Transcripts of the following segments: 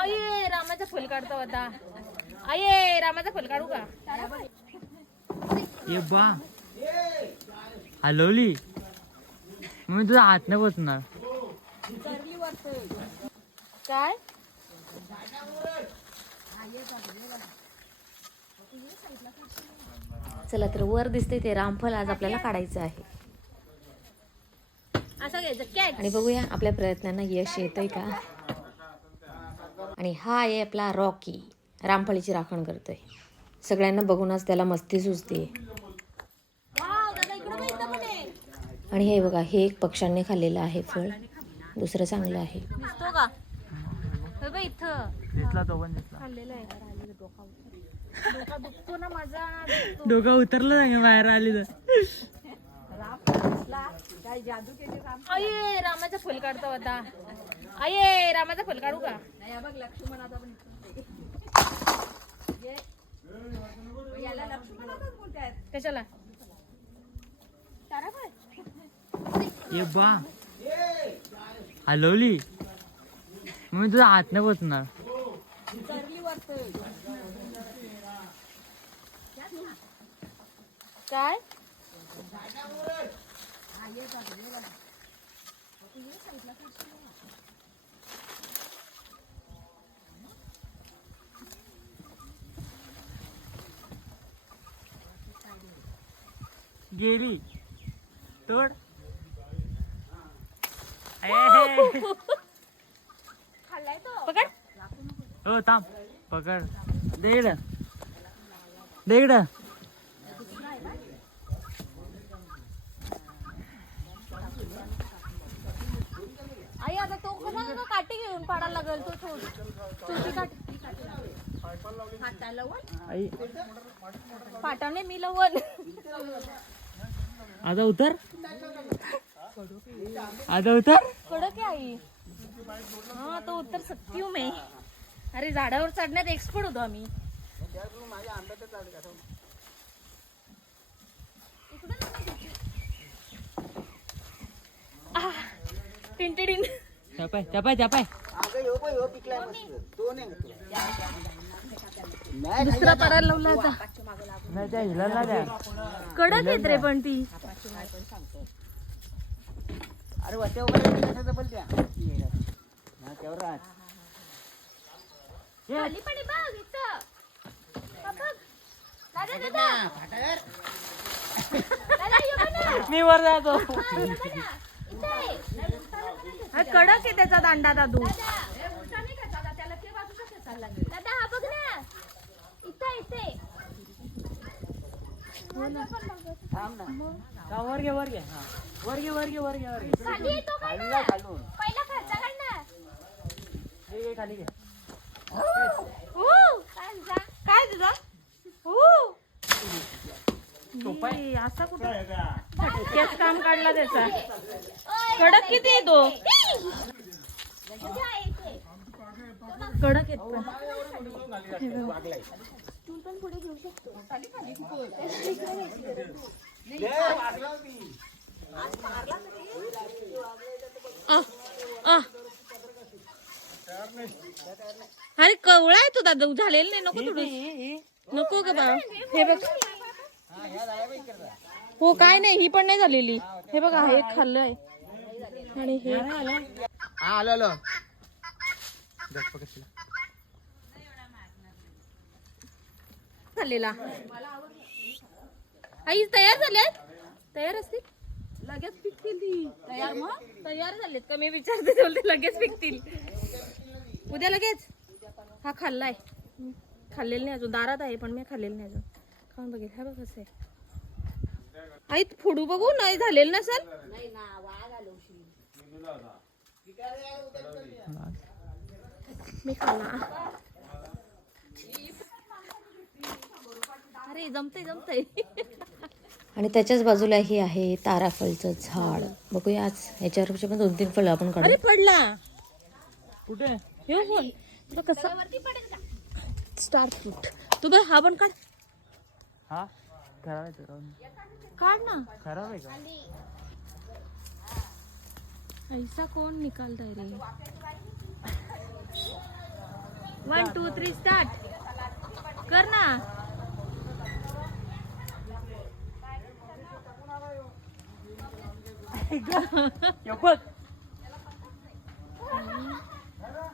अये रामाचा फुल काढतो आता. अये रामाचा फुल काढू का? ये बा. हलवली. मी तुझा हात नाही बसणार. काय? चला तर वर दिसते ते रामफल आज आपल्याला काढायचं आहे. असं घ्यायचं. कॅच आणि बघूया आपल्या प्रयत्नांना यश येतंय का? आणि हा आहे आपला रॉकी रामफळीची राखण करतोय. सगळ्यांना बघूनच त्याला मस्ती सुचते आणि हे बघा हे एक पक्ष्यांनी खाल्लेलं आहे फळ. दुसरं चांगलं आहे. हे डोका उतर. डोका दुखतो ना माझा दुखतो. डोका उतरलं सांगे बाहेर आली तर अये रामाचा फुल काढतो आता. अये रामाचा फुल काढू का कशाला? ये बा. हलवली मग मी तुझा हात नाही बसणार काय? गेली. तोड. ए, हे. पकड. हो थांब. पकड. दे इकडं. दे इकडं. आई आता तो कसा काठी घेऊन पाडायला लागेल तो छोट छोटी काठी. आई. पाटाने मी लवल आता उतर. आता उतर. कडक आहे आई? हा तो उत्तर सकती हूं मैं. अरे झाडावर चढण्यात एक्सपर्ट होतो आम्ही. आह, टिंटिडिन चापाय. चापाय चापाय दुसरा पडायला लावला आता. नाही त्या हिला द्या कडक येत रे पण ती. अरे वरच्या वगैरे द्या. हा राहत. हा हे वर जातो. हा, हे. हा, कडक आहे त्याचा दांडा दादू. दादा हा बघ ना. थांब ना. का वर घे वर घे. हा. वर घे वर घे वर घे वर घे. खाली येतो काय खालून ना? जा खालून. पहिला खालचा काढ ना घे, घे, खाली घे ऊ, काय तुझा? काय तुझा ऊ. ई, असा कुठं? काम काढला त्याचा. कडक किती आहे तो? कडक येत पण आ, आ. अरे कवळा आहे तो दादा झालेला नाही. नको थोडं. नको ग बा हे बघ. हो काय नाही ही पण नाही झालेली. हे बघा हे एक खाल्लंय आणि हे हा आलो आलो. झालेला आई तयार झाल्यात तयार असतील? लगेच पिकतील ती. तयार मग? तयार झालेत का? मी विचारते बोलते लगेच पिकतील. उद्या लगेच? हा खाल्लाय. खाल्लेलं नाही अजून. दारात आहे पण मी खाल्लेलं नाही अजून. खाऊन बघेल. हा बघ कसं आहे. आई फोडू बघू? नाही झालेलं नसेल? मी खाल्ला. अरे जमतंय जमतंय. आणि त्याच्याच बाजूला हे आहे ताराफळचं झाड. बघूया आज ह्याच्यावरचे पण दोन तीन फळं आपण काढू. अरे पडला कुठे? बोल तुला कसं स्टार फ्रूट तू बघ हा पण काढ. हा? खराब आहे. काढ ना. खराब आहे का? ऐसा कौन निकालता रे? वन टू थ्री स्टार्ट कर ना. बघ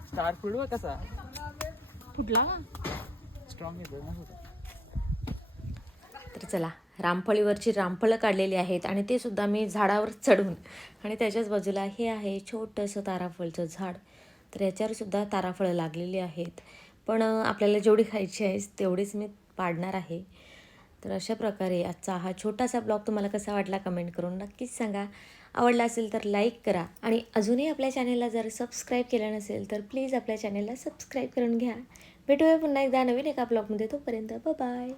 स्टार फुड बघ कसा. फुटला स्ट्रॉंग येतो ना तर चला रामफळीवरची रामफळं काढलेली आहेत आणि ते सुद्धा मी झाडावर चढून. आणि त्याच्याच बाजूला हे आहे छोटंसं ताराफळचं झाड. तर याच्यावर सुद्धा ताराफळं लागलेली आहेत. पण आपल्याला जेवढी खायची आहे तेवढीच मी पाडणार आहे. तर अशा प्रकारे आजचा हा छोटासा ब्लॉग तुम्हाला कसा वाटला कमेंट करून नक्कीच सांगा. आवडला असेल तर लाईक करा आणि अजूनही आपल्या चॅनेलला जर सबस्क्राईब केलं नसेल तर प्लीज आपल्या चॅनेलला सबस्क्राईब करून घ्या. भेटूया पुन्हा एकदा नवीन एका ब्लॉगमध्ये तोपर्यंत बाय